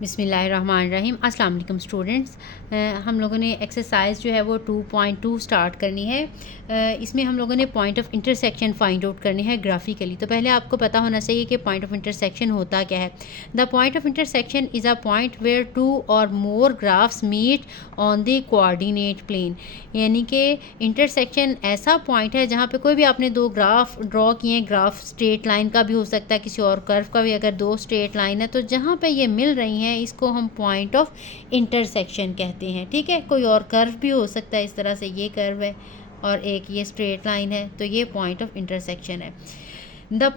बिस्मिल्लाहिर्रहमानिर्रहीम। अस्सलाम वालेकुम स्टूडेंट्स। हम लोगों ने एक्सरसाइज जो है वो 2.2 स्टार्ट करनी है। इसमें हम लोगों ने point of intersection find out करनी है ग्राफिकली। तो पहले आपको पता होना चाहिए कि पॉइंट ऑफ इंटरसेक्शन होता क्या है। The point of intersection is a point where two और more graphs meet on the coordinate plane. यानी कि इंटरसेक्शन ऐसा पॉइंट है जहाँ पे कोई भी आपने दो ग्राफ ड्रॉ किए हैं, ग्राफ स्ट्रेट लाइन का भी हो सकता है, किसी और कर्व का भी। अगर दो स्ट्रेट लाइन है तो जहाँ पे ये मिल रही हैं इसको हम पॉइंट ऑफ इंटरसेक्शन कहते हैं। ठीक है, कोई और कर्व भी हो सकता है, इस तरह से ये कर्व है और एक ये स्ट्रेट लाइन है, तो ये पॉइंट ऑफ इंटरसेक्शन है। The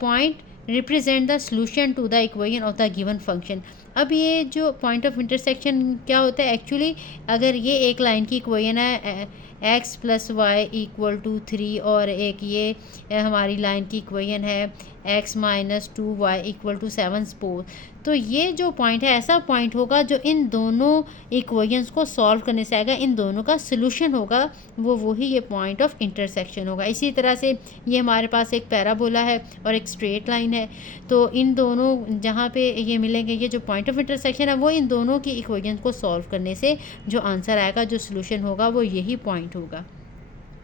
point represent the solution to the equation of the given function. अब ये जो पॉइंट ऑफ इंटरसेक्शन क्या होता है एक्चुअली, अगर ये एक लाइन की इक्वेशन है x + y = 3 और एक ये हमारी लाइन की इक्वेशन है x - 2y = 7 सपोज, तो ये जो पॉइंट है ऐसा पॉइंट होगा जो इन दोनों इक्वेशंस को सॉल्व करने से आएगा, इन दोनों का सोल्यूशन होगा, वही ये पॉइंट ऑफ इंटरसेक्शन होगा। इसी तरह से ये हमारे पास एक पैराबोला है और एक स्ट्रेट लाइन है, तो इन दोनों जहाँ पे ये मिलेंगे, ये जो पॉइंट ऑफ इंटरसेक्शन है वो इन दोनों की इक्वेशंस को सॉल्व करने से जो आंसर आएगा, जो सोल्यूशन होगा, वो यही पॉइंट होगा।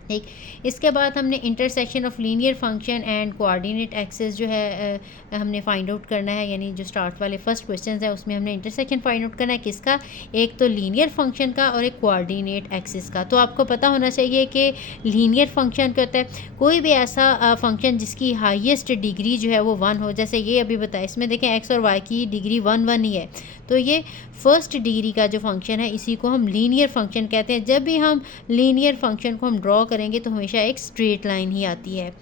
ठीक, इसके बाद हमने intersection of linear function and coordinate axis जो है हमने फाइंड आउट करना है। यानी जो स्टार्ट वाले फर्स्ट क्वेश्चन है उसमें हमने इंटरसेक्शन फाइंड आउट करना है, किसका? एक तो लीनियर फंक्शन का और एक कोऑर्डिनेट एक्सिस का। तो आपको पता होना चाहिए कि लीनियर फंक्शन क्या होता है, कोई भी ऐसा फंक्शन जिसकी हाईएस्ट डिग्री जो है वो 1 हो। जैसे ये अभी बताया, इसमें देखें एक्स और वाई की डिग्री 1 ही है, तो ये फर्स्ट डिग्री का जो फंक्शन है इसी को हम लीनियर फंक्शन कहते हैं। जब भी हम लीनियर फंक्शन को हम ड्रॉ करेंगे तो हमेशा एक स्ट्रेट लाइन ही आती है।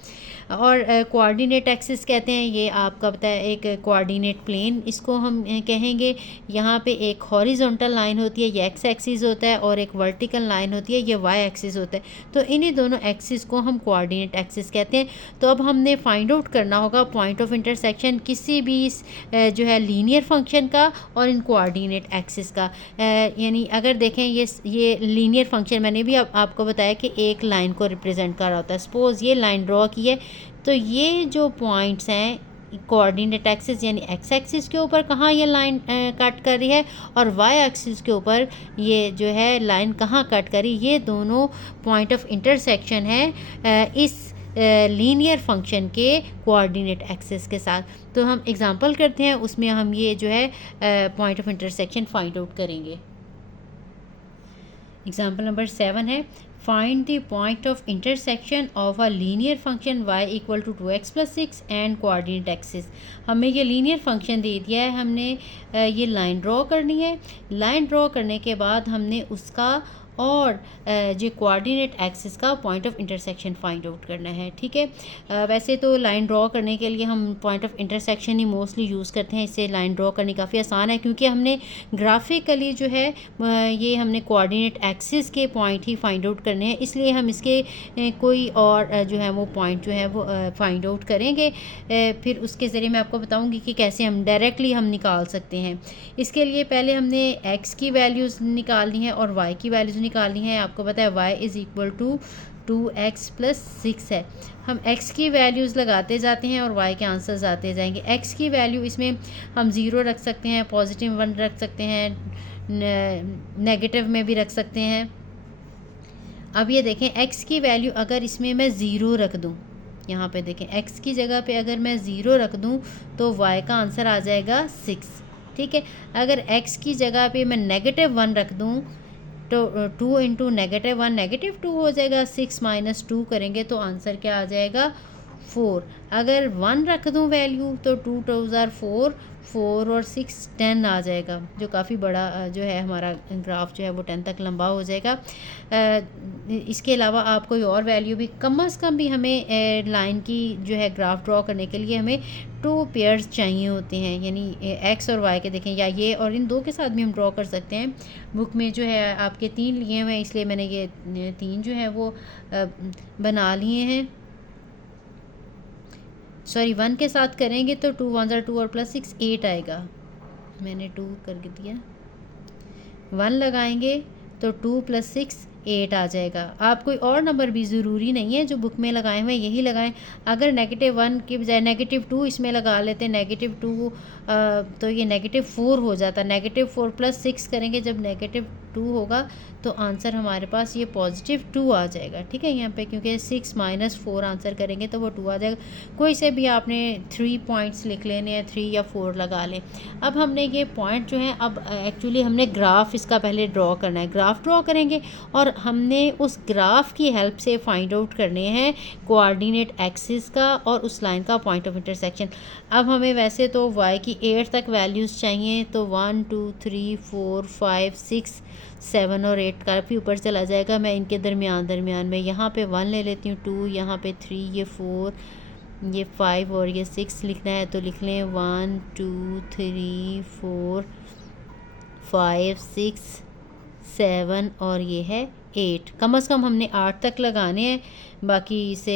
और कोऑर्डिनेट एक्सिस कहते हैं, ये आपका पता है एक कोऑर्डिनेट प्लेन इसको हम कहेंगे। यहाँ पे एक हॉरिजॉन्टल लाइन होती है, ये एक्स एक्सिस होता है, और एक वर्टिकल लाइन होती है, ये वाई एक्सिस होता है। तो इन्हीं दोनों एक्सिस को हम कोऑर्डिनेट एक्सिस कहते हैं। तो अब हमने फाइंड आउट करना होगा पॉइंट ऑफ इंटरसेक्शन किसी भी जो है लीनियर फंक्शन का और इन कोऑर्डिनेट एक्सिस का। यानी अगर देखें ये लीनियर फंक्शन मैंने भी आपको बताया कि एक लाइन को रिप्रेजेंट कर रहा होता है। सपोज़ ये लाइन ड्रॉ की है, तो ये जो पॉइंट्स हैं कोऑर्डिनेट एक्सिस यानी एक्स एक्सिस के ऊपर कहाँ ये लाइन कट कर रही है, और वाई एक्सिस के ऊपर ये जो है लाइन कहाँ कट करी, ये दोनों पॉइंट ऑफ इंटरसेक्शन है इस लीनियर फंक्शन के कोऑर्डिनेट एक्सिस के साथ। तो हम एग्जांपल करते हैं, उसमें हम ये जो है point of intersection find out करेंगे। एग्जांपल नंबर 7 है, find the point of intersection of a linear function y = 2x + 6 and coordinate axis. हमें ये लीनियर फंक्शन दे दिया है, हमने ये लाइन ड्रॉ करनी है। लाइन ड्रॉ करने के बाद हमने उसका और जो कोऑर्डिनेट एक्सिस का point of intersection find out करना है। ठीक है, वैसे तो लाइन ड्रॉ करने के लिए हम point of intersection he mostly use करते हैं, इससे लाइन ड्रॉ करनी काफ़ी आसान है, क्योंकि हमने ग्राफिकली जो है ये हमने कोऑर्डिनेट एक्सिस के पॉइंट ही फाइंड आउट करने हैं, इसलिए हम इसके कोई और जो है वो पॉइंट जो है वो फाइंड आउट करेंगे। फिर उसके ज़रिए मैं आपको बताऊँगी कि कैसे हम डायरेक्टली हम निकाल सकते हैं। इसके लिए पहले हमने एक्स की वैल्यूज़ निकालनी है और वाई की वैल्यूज़ निकालनी है। आपको पता है y = 2x + 6 है। हम x की वैल्यूज़ लगाते जाते हैं और y के आंसर्स आते जाएंगे। x की वैल्यू इसमें हम 0 रख सकते हैं, +1 रख सकते हैं, नेगेटिव में भी रख सकते हैं। अब ये देखें x की वैल्यू अगर इसमें मैं 0 रख दूँ, यहाँ पे देखें x की जगह पे अगर मैं 0 रख दूँ तो y का आंसर आ जाएगा 6। ठीक है, अगर x की जगह पे मैं -1 रख दूँ तो 2 × -1 -2 हो जाएगा। 6 - 2 करेंगे तो आंसर क्या आ जाएगा? 4। अगर 1 रख दूँ वैल्यू तो 2 × 2 = 4, 4 और 6 10 आ जाएगा, जो काफ़ी बड़ा जो है हमारा ग्राफ जो है वो 10 तक लंबा हो जाएगा। इसके अलावा आप कोई और वैल्यू भी कम से कम भी हमें लाइन की जो है ग्राफ ड्रॉ करने के लिए हमें 2 पेयर्स चाहिए होते हैं, यानी एक्स और वाई के देखें, या ये और इन 2 के साथ भी हम ड्रॉ कर सकते हैं। बुक में जो है आपके 3 लिए हुए हैं, इसलिए मैंने ये 3 जो है वो बना लिए हैं। सॉरी 1 के साथ करेंगे तो 2 × 1 = 2 और +6 8 आएगा। मैंने 2 करके दिया। 1 लगाएंगे तो 2 + 6 8 आ जाएगा। आप कोई और नंबर भी ज़रूरी नहीं है जो बुक में लगाए हुए यही लगाएं। अगर -1 की बजाय -2 इसमें लगा लेते -2 तो ये -4 हो जाता। -4 + 6 करेंगे जब -2 होगा तो आंसर हमारे पास ये +2 आ जाएगा। ठीक है, यहाँ पे क्योंकि 6 - 4 आंसर करेंगे तो वो 2 आ जाएगा। कोई से भी आपने 3 पॉइंट्स लिख लेने हैं, 3 या 4 लगा लें। अब हमने ये पॉइंट जो है अब एक्चुअली हमने ग्राफ इसका पहले ड्रॉ करना है। ग्राफ ड्रॉ करेंगे और हमने उस ग्राफ की हेल्प से फाइंड आउट करने हैं कोऑर्डिनेट एक्सिस का और उस लाइन का पॉइंट ऑफ इंटरसेक्शन। अब हमें वैसे तो y की 8 तक वैल्यूज़ चाहिए, तो 1 2 3 4 5 6 7 और 8 काफ़ी ऊपर चला जाएगा। मैं इनके दरमियान में यहाँ पे 1 ले लेती हूँ, 2 यहाँ पे 3, ये 4, ये 5 और ये 6 लिखना है तो लिख लें 1 2 3 4 5 6 7 और ये है 8। कम से कम हमने 8 तक लगाने हैं, बाकी इसे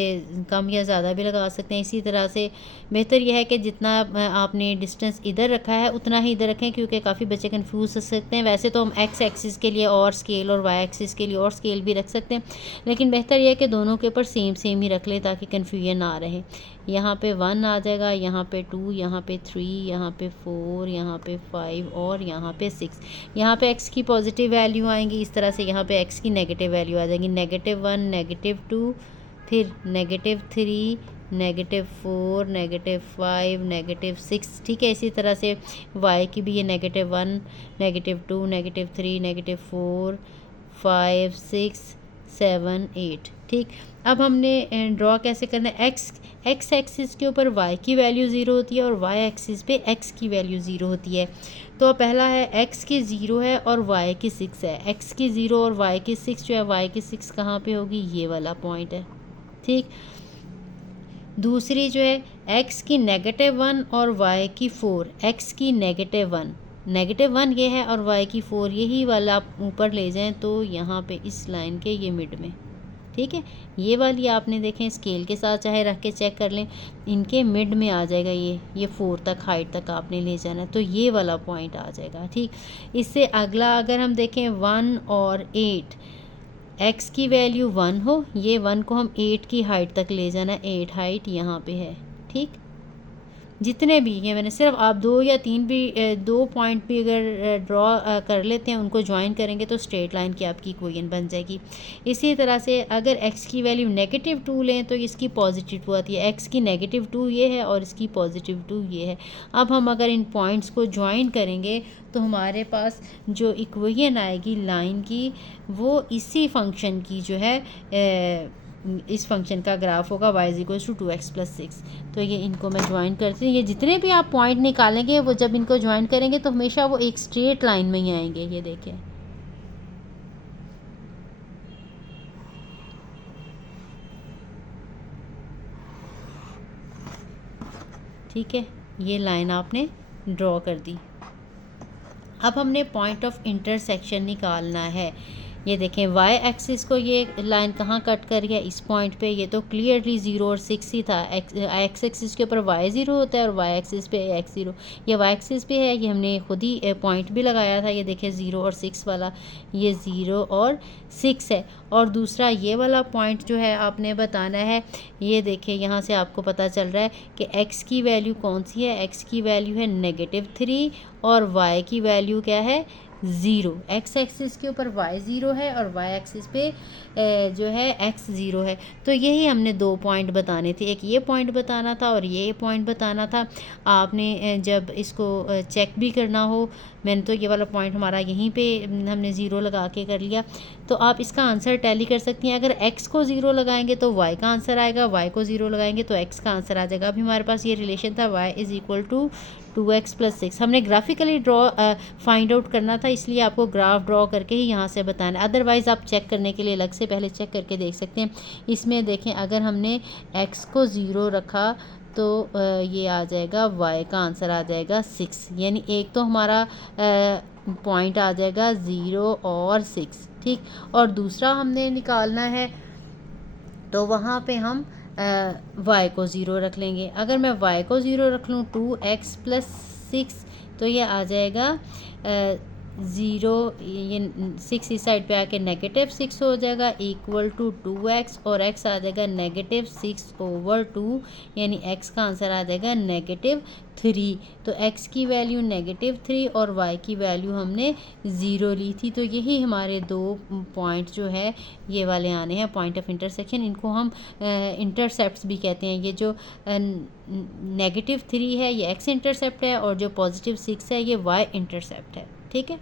कम या ज़्यादा भी लगा सकते हैं। इसी तरह से बेहतर यह है कि जितना आपने डिस्टेंस इधर रखा है उतना ही इधर रखें, क्योंकि काफ़ी बच्चे कंफ्यूज हो सकते हैं। वैसे तो हम एक्स एक्सिस के लिए और स्केल और वाई एक्सिस के लिए और स्केल भी रख सकते हैं, लेकिन बेहतर यह है कि दोनों के ऊपर सेम ही रख लें ताकि कन्फ्यूजन ना रहे। यहाँ पे 1 आ जाएगा, यहाँ पे 2, यहाँ पे 3, यहाँ पे 4, यहाँ पे 5 और यहाँ पे 6। यहाँ पे x की पॉजिटिव वैल्यू आएंगी, इस तरह से यहाँ पे x की नेगेटिव वैल्यू आ जाएगी। -1, -2, फिर -3, -4, -5, -6। ठीक है, इसी तरह से y की भी ये -1, -2, -3, -4, 5 6 7 8। ठीक, अब हमने ड्रॉ कैसे करना है। एक्स एक्सिस के ऊपर y की वैल्यू 0 होती है और y एक्सिस पे x की वैल्यू 0 होती है। तो पहला है x की 0 है और y की 6 है। x की 0 और y की 6 जो है, y की 6 कहाँ पे होगी, ये वाला पॉइंट है। ठीक, दूसरी जो है x की -1 और y की 4। x की -1 ये है और y की 4, यही वाला आप ऊपर ले जाएं तो यहाँ पे इस लाइन के ये मिड में। ठीक है, ये वाली आपने देखें स्केल के साथ चाहे रख के चेक कर लें, इनके मिड में आ जाएगा। ये 4 तक हाइट तक आपने ले जाना है तो ये वाला पॉइंट आ जाएगा। ठीक, इससे अगला अगर हम देखें 1 और 8, x की वैल्यू 1 हो, ये 1 को हम 8 की हाइट तक ले जाना है। 8 हाइट यहाँ पे है। ठीक, जितने भी ये मैंने सिर्फ आप 2 या 3 भी 2 पॉइंट भी अगर ड्रॉ कर लेते हैं, उनको ज्वाइन करेंगे तो स्ट्रेट लाइन की आपकी इक्वेशन बन जाएगी। इसी तरह से अगर x की वैल्यू -2 लें तो इसकी +2 आती है। x की -2 ये है और इसकी +2 ये है। अब हम अगर इन पॉइंट्स को ज्वाइन करेंगे तो हमारे पास जो इक्वेशन आएगी लाइन की, वो इसी फंक्शन की जो है इस फंक्शन का ग्राफ होगा y = 2x + 6। तो ये इनको मैं ज्वाइन करती हूँ। ये जितने भी आप पॉइंट निकालेंगे वो जब इनको ज्वाइन करेंगे तो हमेशा वो एक स्ट्रेट लाइन में ही आएंगे। ये देखें, ठीक है, ये लाइन आपने ड्रॉ कर दी। अब हमने पॉइंट ऑफ इंटरसेक्शन निकालना है। ये देखें y एक्सिस को ये लाइन कहाँ कट कर गया, इस पॉइंट पे। ये तो क्लियरली 0 और 6 ही था। x एक्सिस के ऊपर y 0 होता है और y एक्सिस पे x 0। ये y एक्सिस पे है, ये हमने खुद ही पॉइंट भी लगाया था। ये देखें 0 और 6 वाला, ये 0 और 6 है। और दूसरा ये वाला पॉइंट जो है आपने बताना है। ये देखें, यहाँ से आपको पता चल रहा है कि x की वैल्यू कौन सी है। x की वैल्यू है -3 और y की वैल्यू क्या है, 0। x एक्सिस के ऊपर y 0 है और y एक्सिस पे जो है x 0 है। तो यही हमने 2 पॉइंट बताने थे, एक ये पॉइंट बताना था और ये पॉइंट बताना था। आपने जब इसको चेक भी करना हो, मैंने तो ये वाला पॉइंट हमारा यहीं पे हमने 0 लगा के कर लिया, तो आप इसका आंसर टैली कर सकती हैं। अगर x को 0 लगाएंगे तो y का आंसर आएगा, y को 0 लगाएंगे तो x का आंसर आ जाएगा। अभी हमारे पास ये रिलेशन था y = 2x + 6। हमने ग्राफिकली फाइंड आउट करना था, इसलिए आपको ग्राफ ड्रॉ करके ही यहाँ से बताना है। अदरवाइज़ आप चेक करने के लिए अलग से पहले चेक करके देख सकते हैं। इसमें देखें, अगर हमने x को 0 रखा तो ये आ जाएगा, y का आंसर आ जाएगा 6। यानी एक तो हमारा पॉइंट आ जाएगा 0 और 6। ठीक, और दूसरा हमने निकालना है तो वहाँ पे हम y को 0 रख लेंगे। अगर मैं y को 0 रख लूँ 2x + 6 तो ये आ जाएगा ज़ीरो, ये 6 इस साइड पे आके -6 हो जाएगा इक्वल टू 2x, और x आ जाएगा -6/2, यानी x का आंसर आ जाएगा -3। तो x की वैल्यू -3 और y की वैल्यू हमने 0 ली थी। तो यही हमारे दो पॉइंट जो है ये वाले आने हैं पॉइंट ऑफ इंटरसेक्शन। इनको हम इंटरसेप्ट्स भी कहते हैं। ये जो -3 है ये x इंटरसेप्ट है, और जो +6 है ये y इंटरसेप्ट है। ठीक है।